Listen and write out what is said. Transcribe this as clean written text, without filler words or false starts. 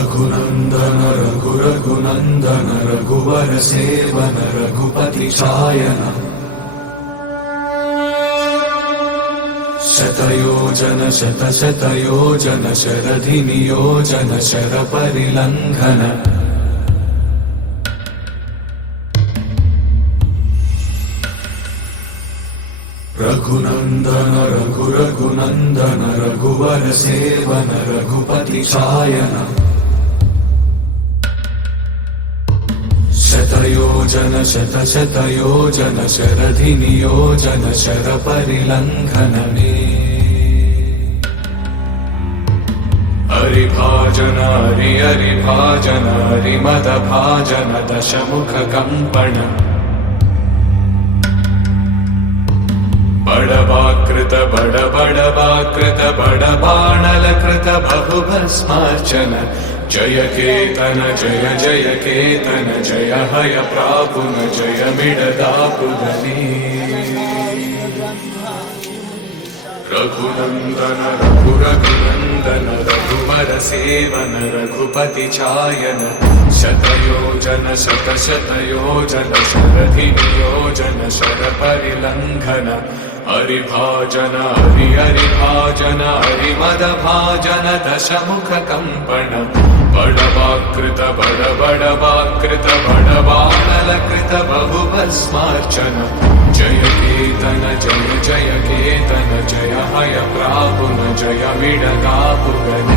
रघुनन्दन रघुनन्दन रघुवर seven Raghupati चायन शतयोजन शतशतयोजन शरधि नियोजन sir परिलंघन Raghunandan Raghunandan रघुवर seven Raghupati चायन शतयोजन शतशतयोजन शरधि नियोजन sir परिलंघन हरिभाजन हरिभाजन हरिमद भाजन दशमुख कंपन बड़वाकृत बड़वाकृत बड़बाणलकृत बहुभस्मार्चन जय केतन जय जय केतन जय हय प्रापुन जय मिडदापुगनी रघुनन्दन रघुनन्दन रघुवर सेवन रघुपति चायन शतयोजन शतशतयोजन शरधि नियोजन शर परिलंघन हरिभाजन हरिभाजन हरिमद भाजन दशमुख कंपन बड़वाकृत बड़वाकृत बड़बाणलकृत बहुभस्मार्चन जय केतन जय जय केतन जय हय प्रापुन जय मिडदापुगनी